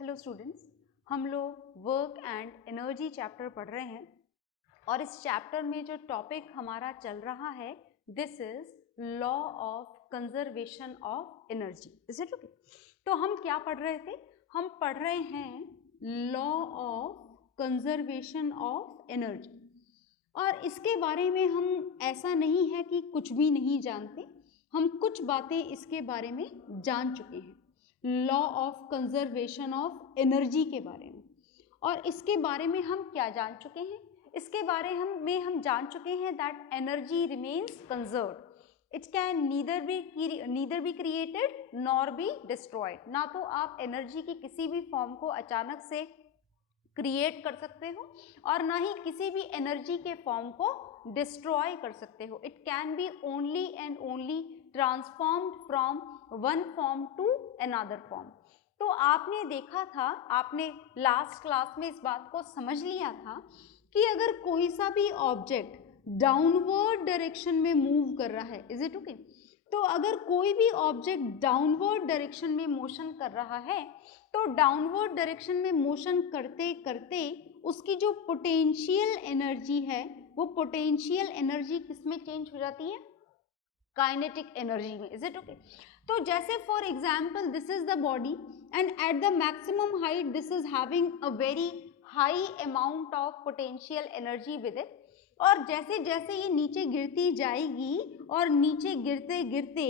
Hello students, हम लोग work and energy chapter पढ़ रहे हैं और इस चैप्टर में जो टॉपिक हमारा चल रहा है this is law of conservation of energy. Is it okay? तो हम क्या पढ़ रहे थे? हम पढ़ रहे हैं law of conservation of energy और इसके बारे में हम ऐसा नहीं है कि कुछ भी नहीं जानते, हम कुछ बातें इसके बारे में जान चुके हैं law of conservation of energy के बारे में। और इसके बारे में हम क्या जान चुके हैं? इसके बारे में हम जान चुके हैं that energy remains conserved, it can neither be created nor be destroyed. ना तो आप एनर्जी की किसी भी फॉर्म को अचानक से क्रिएट कर सकते हो और ना ही किसी भी एनर्जी के फॉर्म को डिस्ट्रॉय कर सकते हो। It can be only and only transformed from one form to another form. तो आपने देखा था, आपने लास्ट क्लास में इस बात को समझ लिया था कि अगर कोई सा भी ऑब्जेक्ट डाउनवर्ड डायरेक्शन में मूव कर रहा है, इज इट ओके? तो अगर कोई भी ऑब्जेक्ट डाउनवर्ड डायरेक्शन में मोशन कर रहा है तो डाउनवर्ड डायरेक्शन में मोशन करते करते उसकी जो पोटेंशियल एनर्जी है वो पोटेंशियल एनर्जी किसमें चेंज हो जाती है? काइनेटिक एनर्जी में। Is it okay? तो जैसे for example this is the body and eight the maximum height this is having a very high amount of potential energy with it, और जैसे जैसे ये नीचे गिरती जाएगी और नीचे गिरते गिरते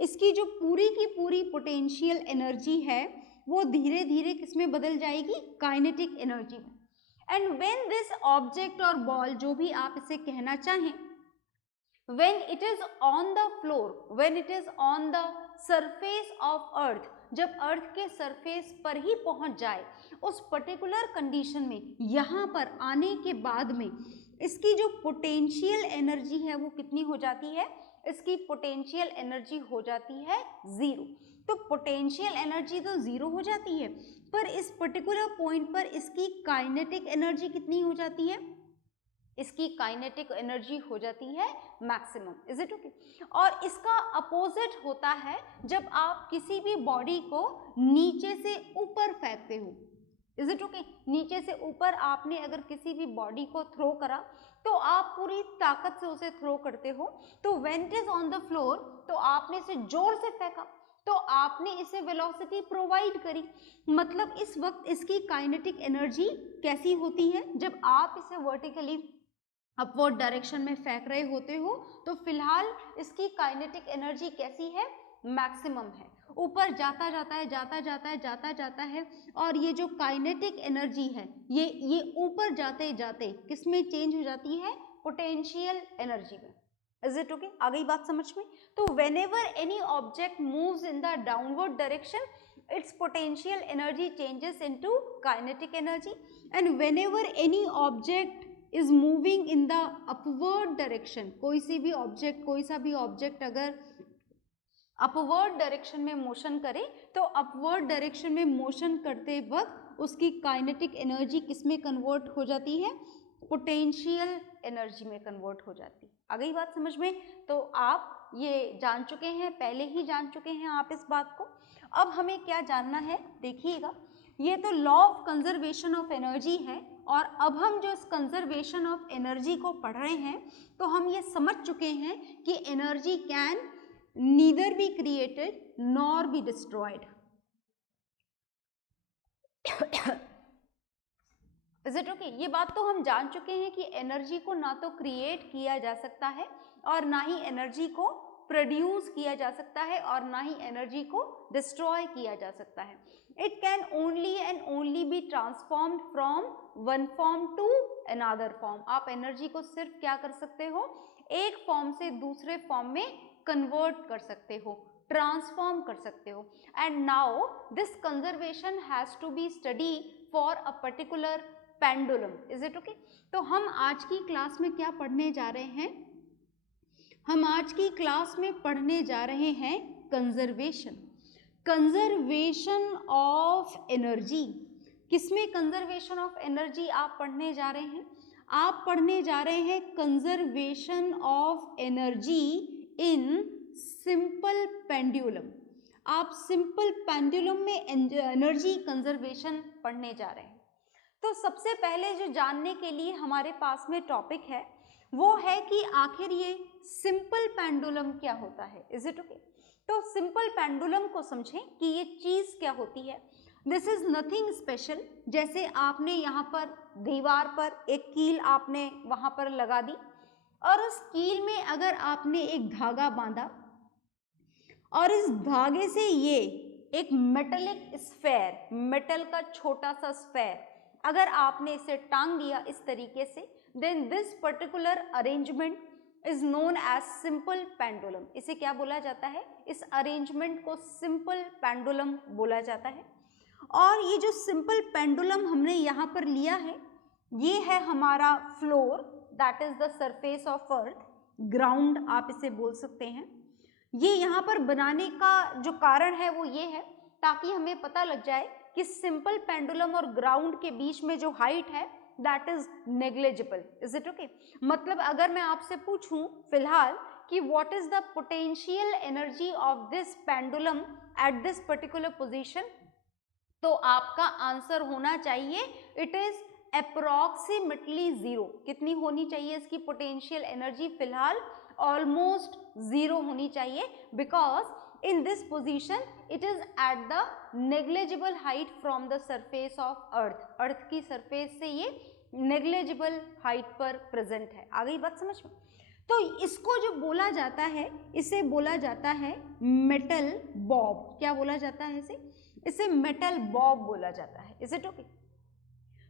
इसकी जो पूरी की पूरी पोटेंशियल एनर्जी है वो धीरे धीरे किसमें बदल जाएगी? काइनेटिक एनर्जी में। एंड व्हेन दिस ऑब्जेक्ट और बॉल, जो भी आप इसे कहना चाहें, when it is on the floor, when it is on the surface of earth, जब अर्थ के सरफेस पर ही पहुंच जाए उस पर्टिकुलर कंडीशन में, यहाँ पर आने के बाद में इसकी जो पोटेंशियल एनर्जी है वो कितनी हो जाती है? इसकी पोटेंशियल एनर्जी हो जाती है जीरो। तो पोटेंशियल एनर्जी तो जीरो हो जाती है पर इस पर्टिकुलर पॉइंट पर इसकी काइनेटिक एनर्जी कितनी हो जाती है? इसकी काइनेटिक एनर्जी हो जाती है मैक्सिमम। Is it okay? और इसका अपोजिट होता है जब आप किसी भी बॉडी को नीचे से ऊपर फेंकते हो। Is it okay? नीचे से ऊपर आपने अगर किसी भी बॉडी को थ्रो करा तो आप पूरी ताकत से उसे थ्रो करते हो, तो when it is on the floor तो आपने इसे जोर से फेंका तो आपने इसे वेलोसिटी प्रोवाइड करी, मतलब इस वक्त इसकी काइनेटिक एनर्जी कैसी होती है? जब आप इसे वर्टिकली अपवर्ड डायरेक्शन में फेंक रहे होते हो तो फिलहाल इसकी काइनेटिक एनर्जी कैसी है? मैक्सिमम है। ऊपर जाता जाता है, जाता जाता है, जाता जाता है, और ये जो काइनेटिक एनर्जी है ये ऊपर जाते जाते किस में चेंज हो जाती है? पोटेंशियल एनर्जी में। Is it okay? आ गई बात समझ में? तो whenever any object moves in the downward direction its potential energy changes into kinetic energy, and whenever any object is moving in the upward direction, कोई सा भी ऑब्जेक्ट अगर अपवर्ड डायरेक्शन में मोशन करे तो अपवर्ड डायरेक्शन में motion करते वक्त उसकी काइनेटिक एनर्जी किसमें कन्वर्ट हो जाती है? पोटेंशियल एनर्जी में कन्वर्ट हो जाती है। आ गई बात समझ में? तो आप ये जान चुके हैं, पहले ही जान चुके हैं आप इस बात को। अब हमें क्या जानना है? देखिएगा, ये तो law of conservation of energy है और अब हम जो इस कंजर्वेशन ऑफ एनर्जी को पढ़ रहे हैं तो हम ये समझ चुके हैं कि energy can neither be created nor be destroyed. Is it okay? ये बात तो हम जान चुके हैं कि एनर्जी को ना तो क्रिएट किया जा सकता है और ना ही एनर्जी को प्रोड्यूस किया जा सकता है और ना ही एनर्जी को डिस्ट्रॉय किया जा सकता है। It can only and only be transformed from one form to another form. आप एनर्जी को सिर्फ क्या कर सकते हो? एक फॉर्म से दूसरे फॉर्म में कन्वर्ट कर सकते हो, ट्रांसफॉर्म कर सकते हो। And now this conservation has to be study for a particular pendulum. Is it okay? तो हम आज की क्लास में क्या पढ़ने जा रहे हैं? हम आज की क्लास में पढ़ने जा रहे हैं कंजर्वेशन ऑफ एनर्जी। किसमें कंजर्वेशन ऑफ एनर्जी आप पढ़ने जा रहे हैं? आप पढ़ने जा रहे हैं conservation of energy in simple pendulum. आप सिंपल पेंडुलम में एनर्जी कंजर्वेशन पढ़ने जा रहे हैं। तो सबसे पहले जो जानने के लिए हमारे पास में टॉपिक है वो है कि आखिर ये सिंपल पेंडुलम क्या होता है। Is it okay? तो सिंपल पेंडुलम को समझें कि ये चीज क्या होती है। This is nothing special. जैसे आपने यहाँ पर दीवार पर एक कील आपने वहां पर लगा दी और उस कील में अगर आपने एक धागा बांधा और इस धागे से ये एक मेटेलिक स्फेयर, मेटल का छोटा सा स्फेयर अगर आपने इसे टांग दिया इस तरीके से, then this particular arrangement is known as simple pendulum. इसे क्या बोला जाता है? इस अरेंजमेंट को सिंपल पेंडुलम बोला जाता है। और ये जो सिंपल पेंडुलम हमने यहाँ पर लिया है, ये है हमारा floor, that is the surface of earth, ground आप इसे बोल सकते हैं। ये यहाँ पर बनाने का जो कारण है वो ये है ताकि हमें पता लग जाए कि सिंपल पेंडुलम और ग्राउंड के बीच में जो हाइट है that is negligible. Is it okay? मतलब अगर मैं आपसे पूछूं फिलहाल कि what is the potential energy of this pendulum at this particular position, तो आपका आंसर होना चाहिए इट इज अप्रोक्सीमेटली जीरो। कितनी होनी चाहिए इसकी पोटेंशियल एनर्जी? फिलहाल ऑलमोस्ट जीरो होनी चाहिए, because in this position it is at the negligible height from the surface of earth। अर्थ की सरफेस से ये negligible height पर प्रेजेंट है। आ गई बात समझ में? तो इसको जो बोला जाता है इसे बोला जाता है मेटल बॉब। क्या बोला जाता है इसे? इसे मेटल बॉब बोला जाता है। Is it okay?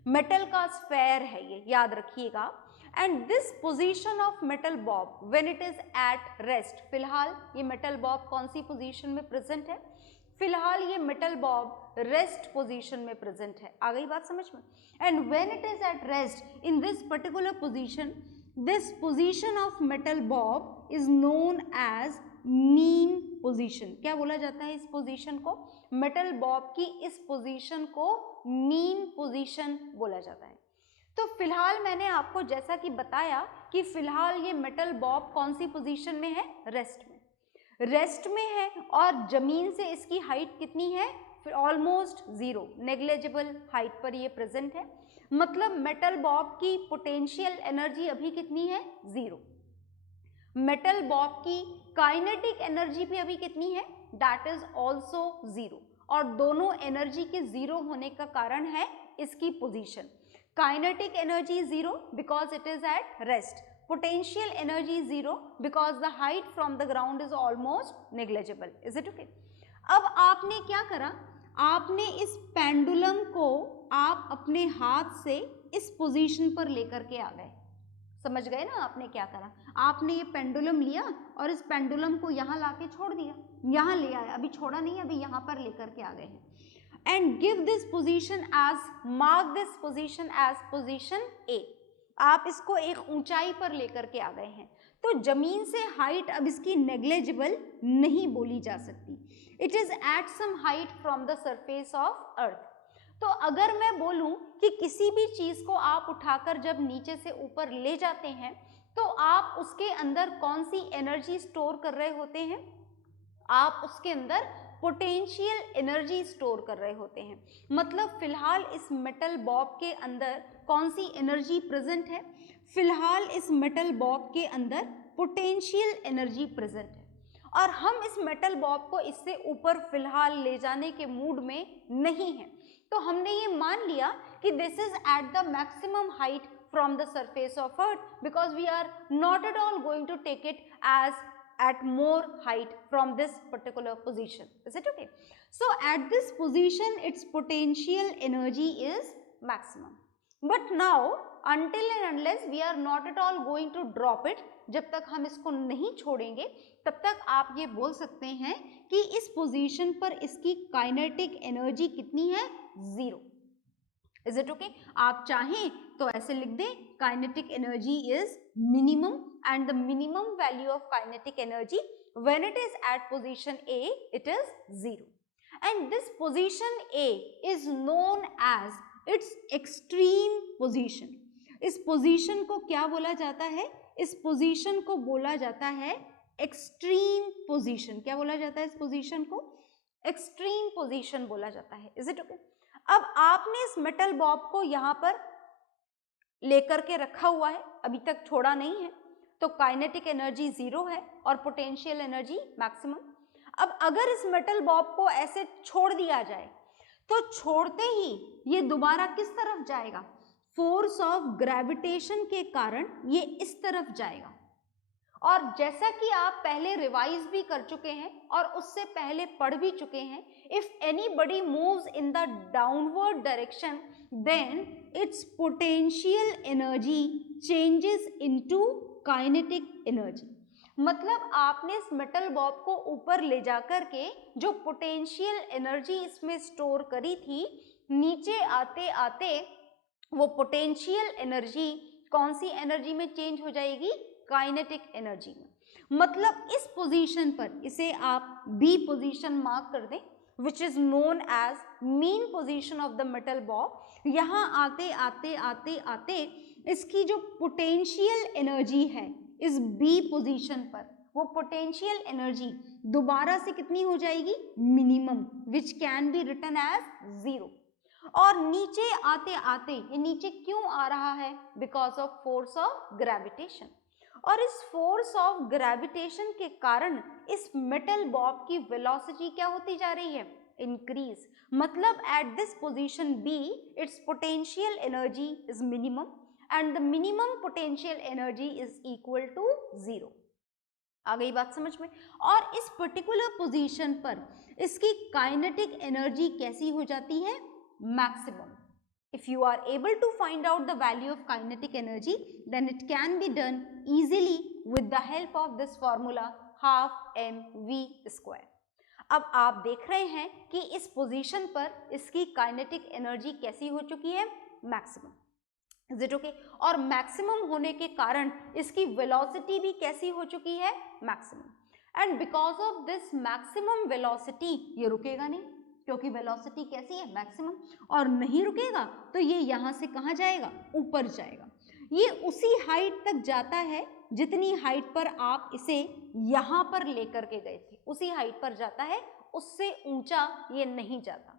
मेटल का स्फेयर है ये, याद रखिएगा। And this position of metal Bob when it is at rest, फिलहाल ये मेटल बॉब कौन सी पोजीशन में प्रेजेंट है? फिलहाल ये मेटल बॉब रेस्ट पोजीशन में प्रेजेंट है। आ गई बात समझ में? And when it is at rest in this particular position, this position of metal bob is known as mean position. क्या बोला जाता है इस पोजीशन को? मेटल बॉब की इस पोजीशन को मीन पोजीशन बोला जाता है। तो फिलहाल मैंने आपको जैसा कि बताया कि फिलहाल ये मेटल बॉब कौन सी पोजीशन में है? रेस्ट में। रेस्ट में है और जमीन से इसकी हाइट कितनी है? ऑलमोस्ट जीरो, नेग्लिजिबल हाइट पर ये प्रेजेंट है। मतलब मेटल बॉब की पोटेंशियल एनर्जी अभी कितनी है? जीरो। मेटल बॉब की काइनेटिक एनर्जी भी अभी कितनी है? That is also zero. और दोनों एनर्जी के जीरो होने का कारण है इसकी position. Kinetic energy zero because it is at rest, potential energy zero because the height from the ground is almost negligible. Is it okay? अब आपने क्या करा? आपने इस पेंडुलम को आप अपने हाथ से इस पोजीशन पर लेकर के आ गए। समझ गए ना आपने क्या करा? आपने ये पेंडुलम लिया और इस पेंडुलम को यहाँ लाके छोड़ दिया, यहाँ ले आए, अभी छोड़ा नहीं, अभी यहाँ पर लेकर के आ गए हैं। And give this position as, mark this position as position A. आप इसको एक ऊंचाई पर लेकर के आ गए हैं। तो जमीन से हाइट अब इसकी नेग्लिजिबल नहीं बोली जा सकती। It is at some height from the surface of earth. तो अगर मैं बोलूं कि किसी भी चीज को आप उठाकर जब नीचे से ऊपर ले जाते हैं तो आप उसके अंदर कौन सी एनर्जी स्टोर कर रहे होते हैं? आप उसके अंदर पोटेंशियल एनर्जी स्टोर कर रहे होते हैं। मतलब फिलहाल इस मेटल बॉब के अंदर कौन सी एनर्जी प्रेजेंट है? फिलहाल इस मेटल बॉब के अंदर पोटेंशियल एनर्जी प्रेजेंट है। और हम इस मेटल बॉब को इससे ऊपर फिलहाल ले जाने के मूड में नहीं है। तो हमने ये मान लिया कि this is at the maximum height from the surface of earth because we are not at all going to take it as at more height from this particular position. Is it okay? So at this position its potential energy is maximum. But now until and unless we are not at all going to drop it, जब तक हम इसको नहीं छोड़ेंगे तब तक आप ये बोल सकते हैं कि इस पोजीशन पर इसकी काइनेटिक एनर्जी कितनी है? जीरो। Is it okay? आप चाहें तो ऐसे लिख दें, kinetic energy is minimum and the minimum value of kinetic energy when it is at position A, it is 0. And this position A is known as its extreme position. इस position को क्या बोला जाता है? इस position को बोला जाता है extreme position. क्या बोला जाता है इस position को? एक्सट्रीम पोजीशन बोला जाता है। Is it okay? अब आपने इस मेटल बॉब को यहाँ पर लेकर के रखा हुआ है, अभी तक छोड़ा नहीं है, तो काइनेटिक एनर्जी 0 है और पोटेंशियल एनर्जी मैक्सिमम। अब अगर इस मेटल बॉब को ऐसे छोड़ दिया जाए तो छोड़ते ही ये दोबारा किस तरफ जाएगा? फोर्स ऑफ ग्रेविटेशन के कारण ये इस तरफ जाएगा। और जैसा कि आप पहले रिवाइज भी कर चुके हैं और उससे पहले पढ़ भी चुके हैं, if anybody moves in the downward direction then its potential energy changes into kinetic energy. मतलब आपने इस मेटल बॉब को ऊपर ले जाकर के जो पोटेंशियल एनर्जी इसमें स्टोर करी थी, नीचे आते आते वो पोटेंशियल एनर्जी कौन सी एनर्जी में चेंज हो जाएगी? काइनेटिक एनर्जी में। मतलब इस पोजीशन पर, इसे आप बी पोजीशन मार्क कर दें, which is known as mean position of the metal bob. यहाँ आते आते आते आते इसकी जो पोटेंशियल एनर्जी है इस बी पोजीशन पर, वो पोटेंशियल एनर्जी दोबारा से कितनी हो जाएगी? Minimum, which can be written as 0। और नीचे आते आते, ये नीचे क्यों आ रहा है? Because of force of gravitation. और इस फोर्स ऑफ ग्रेविटेशन के कारण इस मेटल बॉब की वेलोसिटी क्या होती जा रही है? इंक्रीज। मतलब at this position B its potential energy is minimum and the minimum potential energy is equal to 0। आ गई बात समझ में? और इस पर्टिकुलर पोजीशन पर इसकी काइनेटिक एनर्जी कैसी हो जाती है? Maximum. If you are able to find out the value of kinetic energy, then it can be done easily with the help of this formula half mv square। अब आप देख रहे हैं कि इस पोजीशन पर इसकी काइनेटिक एनर्जी कैसी हो चुकी है? मैक्सिमम। Is it okay? और मैक्सिमम होने के कारण इसकी वेलोसिटी भी कैसी हो चुकी है? Maximum. And because of this maximum velocity, ये रुकेगा नहीं क्योंकि वेलोसिटी कैसी है? मैक्सिमम। और नहीं रुकेगा तो ये यहाँ से कहाँ जाएगा? ऊपर जाएगा। ये उसी हाइट तक जाता है जितनी हाइट पर आप इसे यहाँ पर लेकर के गए थे, उसी हाइट पर जाता है, उससे ऊंचा ये नहीं जाता।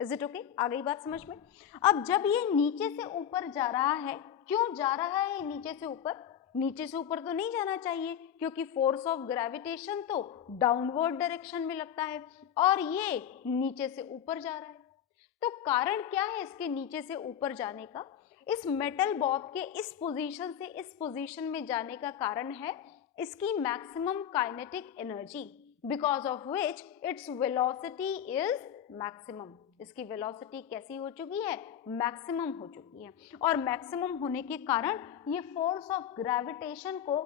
Is it okay? आ गई बात समझ में? अब जब ये नीचे से ऊपर जा रहा है, क्यों जा रहा है ये नीचे से ऊपर? नीचे से ऊपर तो नहीं जाना चाहिए क्योंकि फोर्स ऑफ ग्रेविटेशन तो डाउनवर्ड डायरेक्शन में लगता है और ये नीचे से ऊपर जा रहा है। तो कारण क्या है इसके नीचे से ऊपर जाने का? इस मेटल बॉब के इस पोजीशन से इस पोजीशन में जाने का कारण है इसकी maximum kinetic energy, because of which its velocity is maximum. इसकी वेलोसिटी कैसी हो चुकी है? मैक्सिमम हो चुकी है। और मैक्सिमम होने के कारण ये फोर्स ऑफ ग्रेविटेशन को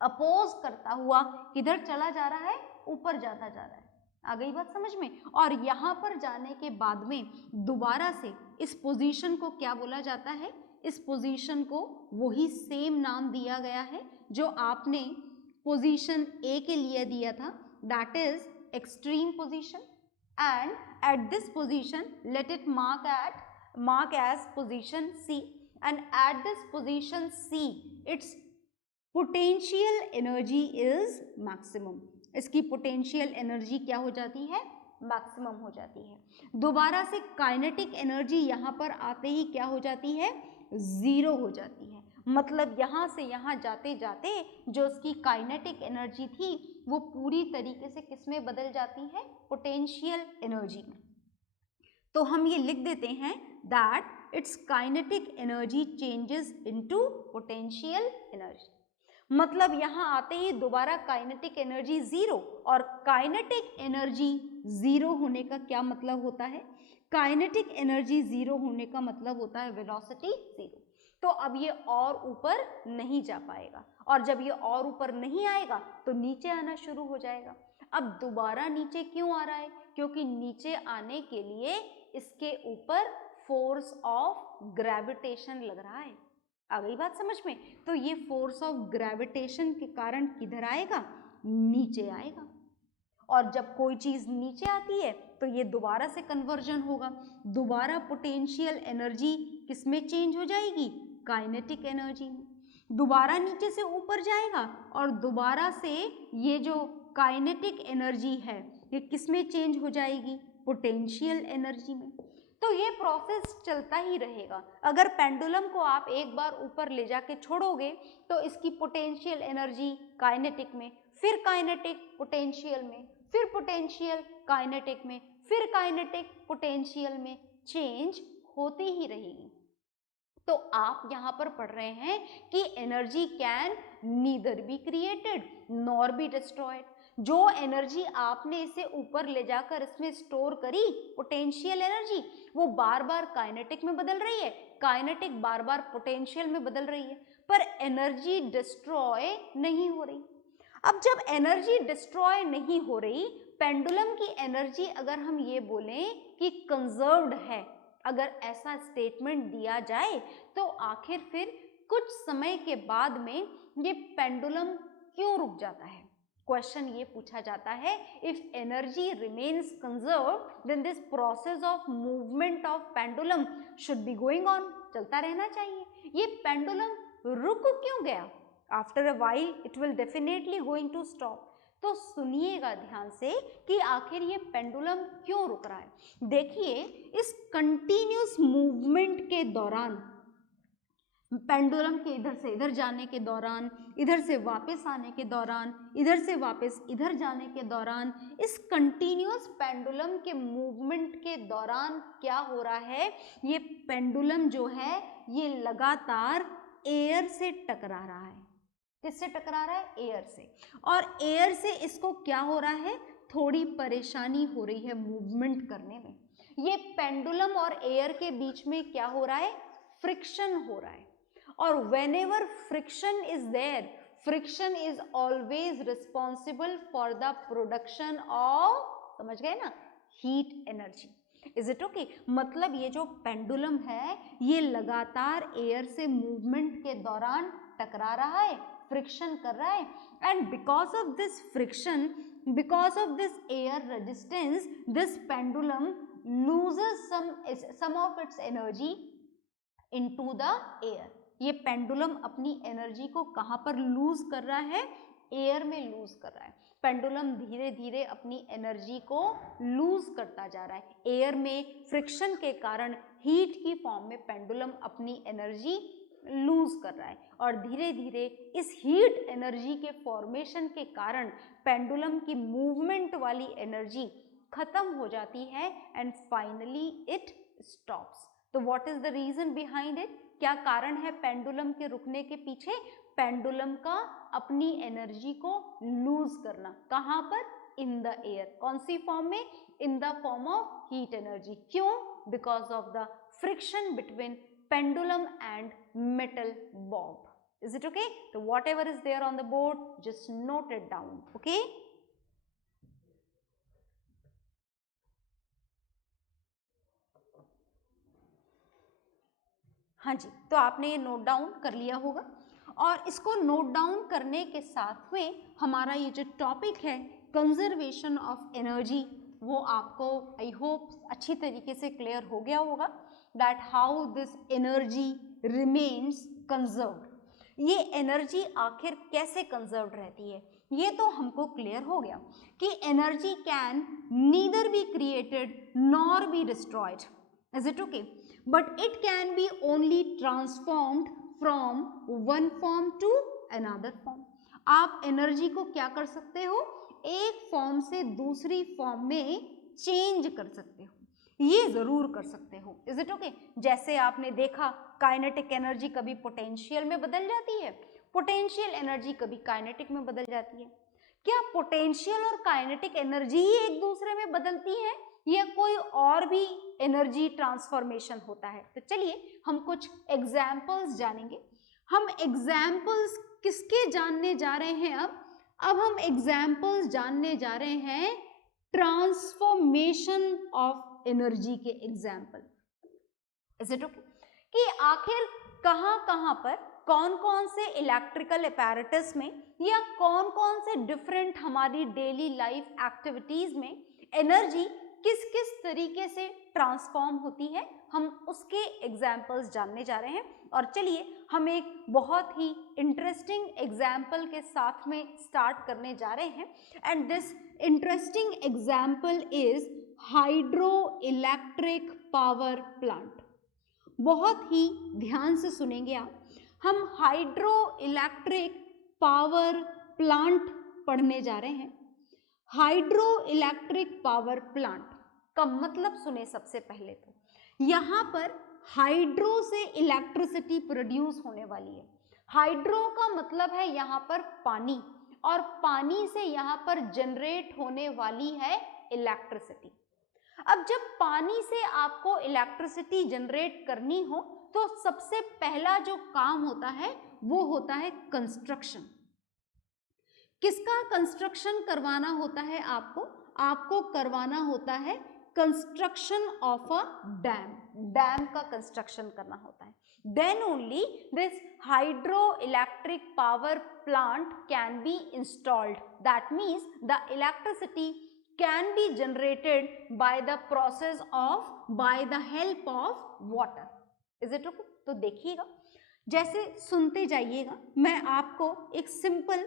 अपोज करता हुआ किधर चला जा रहा है? ऊपर जाता जा रहा है। आ गई बात समझ में? और यहाँ पर जाने के बाद में दोबारा से इस पोजीशन को क्या बोला जाता है? इस पोजीशन को वही सेम नाम दिया गया है जो आपने पोजीशन ए के लिए दिया था, that is extreme position. And at this position let it mark as position C, and at this position C its potential energy is maximum। इसकी potential energy क्या हो जाती है? मैक्सिमम हो जाती है। दोबारा से काइनेटिक एनर्जी यहाँ पर आते ही क्या हो जाती है? 0 हो जाती है। मतलब यहाँ से यहाँ जाते जाते जो उसकी काइनेटिक एनर्जी थी वो पूरी तरीके से किस में बदल जाती है? पोटेंशियल एनर्जी में। तो हम ये लिख देते हैं that it's kinetic energy changes into potential energy. मतलब यहाँ आते ही दोबारा काइनेटिक एनर्जी 0, और काइनेटिक एनर्जी 0 होने का क्या मतलब होता है? काइनेटिक एनर्जी 0 होने का मतलब होता है वेलोसिटी 0। तो अब ये और ऊपर नहीं जा पाएगा, और जब ये और ऊपर नहीं आएगा तो नीचे आना शुरू हो जाएगा। अब दोबारा नीचे क्यों आ रहा है? क्योंकि नीचे आने के लिए इसके ऊपर फोर्स ऑफ ग्रेविटेशन लग रहा है। आ गई बात समझ में? तो ये फोर्स ऑफ ग्रेविटेशन के कारण किधर आएगा? नीचे आएगा। और जब कोई चीज नीचे आती है तो ये दोबारा से कन्वर्जन होगा, दोबारा पोटेंशियल एनर्जी किसमें चेंज हो जाएगी? काइनेटिक एनर्जी में। दोबारा नीचे से ऊपर जाएगा और दोबारा से ये जो काइनेटिक एनर्जी है ये किस में चेंज हो जाएगी? पोटेंशियल एनर्जी में। तो ये प्रोसेस चलता ही रहेगा। अगर पेंडुलम को आप एक बार ऊपर ले जाके छोड़ोगे तो इसकी पोटेंशियल एनर्जी काइनेटिक में, फिर काइनेटिक पोटेंशियल में, फिर पोटेंशियल काइनेटिक में, फिर काइनेटिक पोटेंशियल में चेंज होती ही रहेगी। तो आप यहाँ पर पढ़ रहे हैं कि energy can neither be created nor be destroyed. जो एनर्जी आपने इसे ऊपर ले जाकर इसमें स्टोर करी, पोटेंशियल एनर्जी, वो बार बार काइनेटिक में बदल रही है, काइनेटिक बार बार पोटेंशियल में बदल रही है, पर एनर्जी डिस्ट्रॉय नहीं हो रही। अब जब एनर्जी डिस्ट्रॉय नहीं हो रही, पेंडुलम की एनर्जी अगर हम ये बोलें कि कंजर्व्ड है, अगर ऐसा स्टेटमेंट दिया जाए, तो आखिर फिर कुछ समय के बाद में ये पेंडुलम क्यों रुक जाता है? क्वेश्चन ये पूछा जाता है, if energy remains conserved then this process of movement of pendulum should be going on, चलता रहना चाहिए। ये पेंडुलम रुक क्यों गया? After a while it will definitely going to stop. तो सुनिएगा ध्यान से कि आखिर ये पेंडुलम क्यों रुक रहा है। देखिए, इस कंटिन्यूस मूवमेंट के दौरान, पेंडुलम के इधर से इधर जाने के दौरान, इधर से वापस आने के दौरान, इधर से वापस इधर जाने के दौरान, इस कंटिन्यूस पेंडुलम के मूवमेंट के दौरान क्या हो रहा है? ये पेंडुलम जो है ये लगातार एयर से टकरा रहा है। किससे टकरा रहा है? एयर से। और एयर से इसको क्या हो रहा है? थोड़ी परेशानी हो रही है मूवमेंट करने में। ये पेंडुलम और एयर के बीच में क्या हो रहा है? फ्रिक्शन हो रहा है। और whenever friction is there, friction is always responsible for the production of, समझ गए ना, heat energy. Is it okay? मतलब ये जो पेंडुलम है ये लगातार एयर से मूवमेंट के दौरान टकरा रहा है, फ्रिक्शन कर रहा है, and because of this friction, because of this air resistance, this pendulum loses some of its energy into the air. ये पेंडुलम अपनी एनर्जी को कहाँ पर लूज कर रहा है? एयर में लूज कर रहा है। पेंडुलम धीरे धीरे अपनी एनर्जी को लूज करता जा रहा है। एयर में फ्रिक्शन के कारण हीट की फॉर्म में पेंडुलम अपनी एनर्जी लूज कर रहा है, और धीरे धीरे इस हीट एनर्जी के फॉर्मेशन के कारण पेंडुलम की मूवमेंट वाली एनर्जी खत्म हो जाती है एंड फाइनली इट स्टॉप्स। तो what is the reason behind it? क्या कारण है पेंडुलम के रुकने के पीछे? पेंडुलम का अपनी एनर्जी को लूज करना। कहाँ पर? In the air. कौन सी फॉर्म में? In the form of heat energy. क्यों? Because of the friction between pendulum and metal bob. Is it okay? So whatever is there on the board, just note it down. Okay? हाँ जी, तो आपने ये note down कर लिया होगा, और इसको नोट डाउन करने के साथ में हमारा ये जो टॉपिक है कंजर्वेशन ऑफ एनर्जी, वो आपको आई होप अच्छी तरीके से क्लियर हो गया होगा, that how this energy remains conserved. ये एनर्जी आखिर कैसे कंजर्व्ड रहती है, ये तो हमको क्लियर हो गया कि energy can neither be created nor be destroyed. Is it okay? But it can be only transformed from one form to another form. आप एनर्जी को क्या कर सकते हो? एक फॉर्म से दूसरी फॉर्म में चेंज कर सकते हो, ये जरूर कर सकते हो। Is it okay? जैसे आपने देखा काइनेटिक एनर्जी कभी पोटेंशियल में बदल जाती है, पोटेंशियल एनर्जी कभी काइनेटिक में बदल जाती है। क्या पोटेंशियल और काइनेटिक एनर्जी ही एक दूसरे में बदलती है या कोई और भी एनर्जी ट्रांसफॉर्मेशन होता है? तो चलिए हम कुछ एग्जाम्पल्स जानेंगे। हम एग्जाम्पल्स किसके जानने जा रहे हैं? अब हम एग्जाम्पल्स जानने जा रहे हैं ट्रांसफॉर्मेशन ऑफ एनर्जी के एग्जाम्पल। Is it okay? कि आखिर कहाँ कहाँ पर कौन कौन से इलेक्ट्रिकल अपैरेटस में या कौन कौन से डिफरेंट हमारी डेली लाइफ एक्टिविटीज में एनर्जी किस किस तरीके से ट्रांसफॉर्म होती है, हम उसके एग्जाम्पल्स जानने जा रहे हैं। और चलिए हम एक बहुत ही इंटरेस्टिंग एग्जाम्पल के साथ में स्टार्ट करने जा रहे हैं। And this interesting example is hydro electric power plant. बहुत ही ध्यान से सुनेंगे आप। हम हाइड्रो इलेक्ट्रिक पावर प्लांट पढ़ने जा रहे हैं। हाइड्रो इलेक्ट्रिक पावर प्लांट का मतलब सुने सबसे पहले तो, यहाँ पर हाइड्रो से इलेक्ट्रिसिटी प्रोड्यूस होने वाली है। हाइड्रो का मतलब है यहाँ पर पानी, और पानी से यहाँ पर जनरेट होने वाली है इलेक्ट्रिसिटी। अब जब पानी से आपको इलेक्ट्रिसिटी जनरेट करनी हो तो सबसे पहला जो काम होता है वो होता है कंस्ट्रक्शन। किसका कंस्ट्रक्शन करवाना होता है आपको? आपको करवाना होता है construction of a dam. Dam का कंस्ट्रक्शन करना होता है। Then only this hydroelectric power plant can be installed. That means the electricity can be generated by the process of, by the help of water. Is it okay? तो देखिएगा, जैसे सुनते जाइएगा, मैं आपको एक सिंपल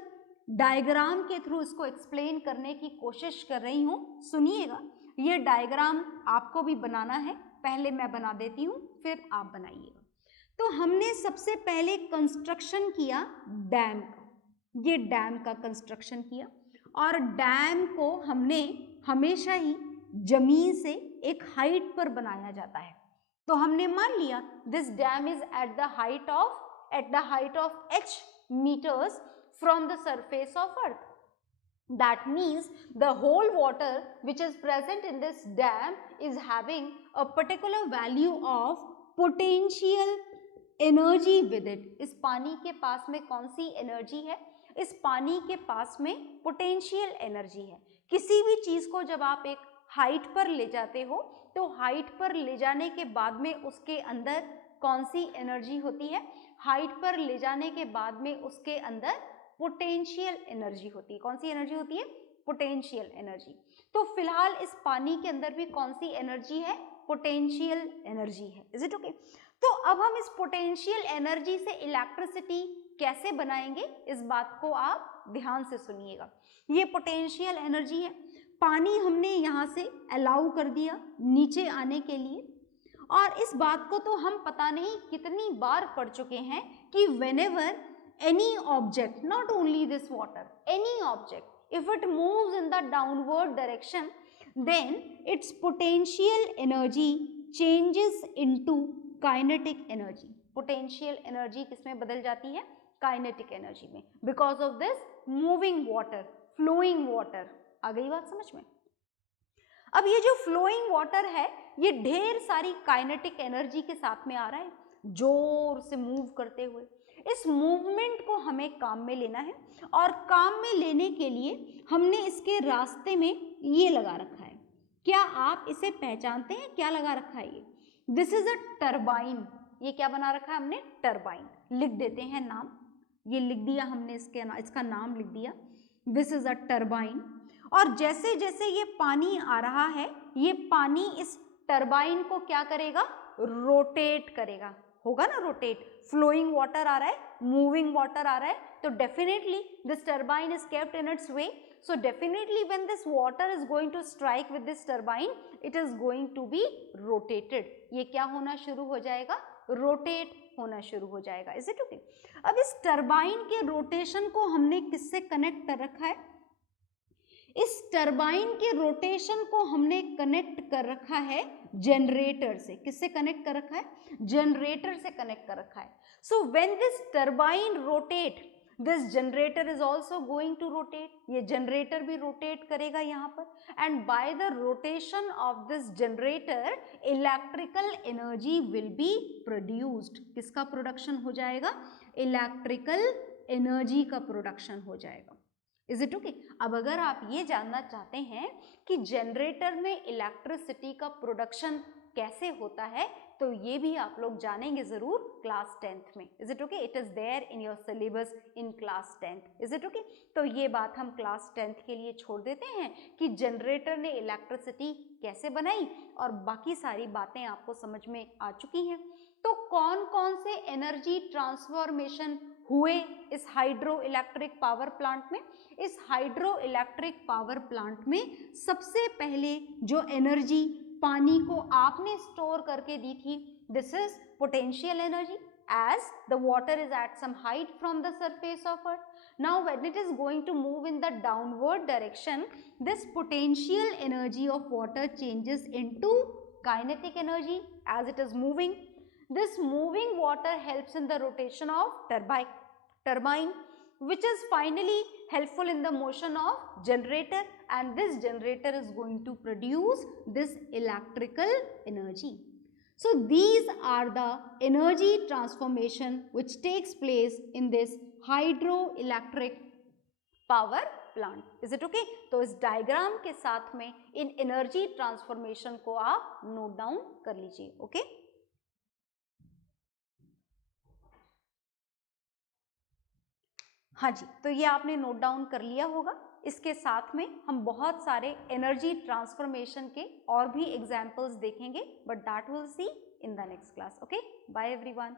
डायग्राम के थ्रू इसको एक्सप्लेन करने की कोशिश कर रही हूँ। सुनिएगा, ये डायग्राम आपको भी बनाना है, पहले मैं बना देती हूँ फिर आप बनाइएगा। तो हमने सबसे पहले कंस्ट्रक्शन किया डैम का, ये डैम का कंस्ट्रक्शन किया, और डैम को हमने हमेशा ही जमीन से एक हाइट पर बनाया जाता है। तो हमने मान लिया this dam is at the height of h meters from the surface of earth. That means the whole water which is present in this dam is having a particular value of potential energy with it. इस पानी के पास में कौन सी energy है? इस पानी के पास में पोटेंशियल एनर्जी है। किसी भी चीज को जब आप एक हाइट पर ले जाते हो तो हाइट पर ले जाने के बाद में उसके अंदर कौन सी एनर्जी होती है? हाइट पर ले जाने के बाद में उसके अंदर पोटेंशियल एनर्जी होती है। कौन सी एनर्जी होती है? Potential energy. तो फिलहाल इस पानी के अंदर भी कौन सी एनर्जी है? पोटेंशियल एनर्जी है। Is it okay? तो अब हम इस पोटेंशियल एनर्जी से इलेक्ट्रिसिटी कैसे बनाएंगे, इस बात को आप ध्यान से सुनिएगा। ये पोटेंशियल एनर्जी है, पानी हमने यहाँ से अलाउ कर दिया नीचे आने के लिए, और इस बात को तो हम पता नहीं कितनी बार पढ़ चुके हैं कि whenever any object, not only this water, any object, if it moves in the downward direction, then its potential energy changes into kinetic energy. Potential energy किसमें बदल जाती है? Kinetic energy में, because of this moving water, flowing water. आ गई बात समझ में? अब ये जो फ्लोइंग वाटर है ये ढेर सारी काइनेटिक एनर्जी के साथ में आ रहा है, जोर से मूव करते हुए। इस मूवमेंट को हमें काम में लेना है, और काम में लेने के लिए हमने इसके रास्ते में ये लगा रखा है। क्या आप इसे पहचानते हैं? क्या लगा रखा है ये? This is a turbine. ये क्या बना रखा है हमने? टरबाइन। लिख देते हैं नाम, ये लिख दिया हमने, इसका नाम लिख दिया, दिस इज अ टरबाइन। और जैसे जैसे ये पानी आ रहा है, ये पानी इस टरबाइन को क्या करेगा? रोटेट करेगा। होगा ना रोटेट? फ्लोइंग वाटर आ रहा है, मूविंग वाटर आ रहा है, तो definitely this turbine is kept in its way. So definitely when this water is going to strike with this turbine, it is going to be rotated. ये क्या होना शुरू हो जाएगा? रोटेट होना शुरू हो जाएगा। Is it okay? अब इस टरबाइन के रोटेशन को हमने किससे कनेक्ट कर रखा है? इस टरबाइन के रोटेशन को हमने कनेक्ट कर रखा है जनरेटर से। किससे कनेक्ट कर रखा है? जनरेटर से कनेक्ट कर रखा है। So when this turbine rotate, this generator is also going to rotate. ये जनरेटर भी रोटेट करेगा यहाँ पर, and by the rotation of this generator, electrical energy will be produced. किसका प्रोडक्शन हो जाएगा? इलेक्ट्रिकल एनर्जी का प्रोडक्शन हो जाएगा। Is it okay? अब अगर आप ये जानना चाहते हैं कि जनरेटर में इलेक्ट्रिसिटी का प्रोडक्शन कैसे होता है, तो ये भी आप लोग जानेंगे जरूर क्लास 10th में। Is it okay? It is there in your syllabus in class 10th। Is it okay? तो ये बात हम क्लास 10th के लिए छोड़ देते हैं कि जनरेटर ने इलेक्ट्रिसिटी कैसे बनाई, और बाकी सारी बातें आपको समझ में आ चुकी हैं। तो कौन कौन से एनर्जी ट्रांसफॉर्मेशन हुए इस हाइड्रो इलेक्ट्रिक पावर प्लांट में? इस हाइड्रो इलेक्ट्रिक पावर प्लांट में सबसे पहले जो एनर्जी पानी को आपने स्टोर करके दी थी, this is potential energy, as the water is at some height from the surface of earth. Now when it is going to move in the downward direction, this potential energy of water changes into kinetic energy as it is moving. This moving water helps in the rotation of turbine, which is finally helpful in the motion of generator, and this generator is going to produce this electrical energy. So these are the energy transformation which takes place in this hydroelectric power plant. Is it okay? तो इस diagram के साथ में इन energy transformation को आप note down कर लीजिए। Okay? हाँ जी, तो ये आपने नोट डाउन कर लिया होगा। इसके साथ में हम बहुत सारे एनर्जी ट्रांसफॉर्मेशन के और भी एग्जाम्पल्स देखेंगे, but that will see in the next class. Okay, bye everyone.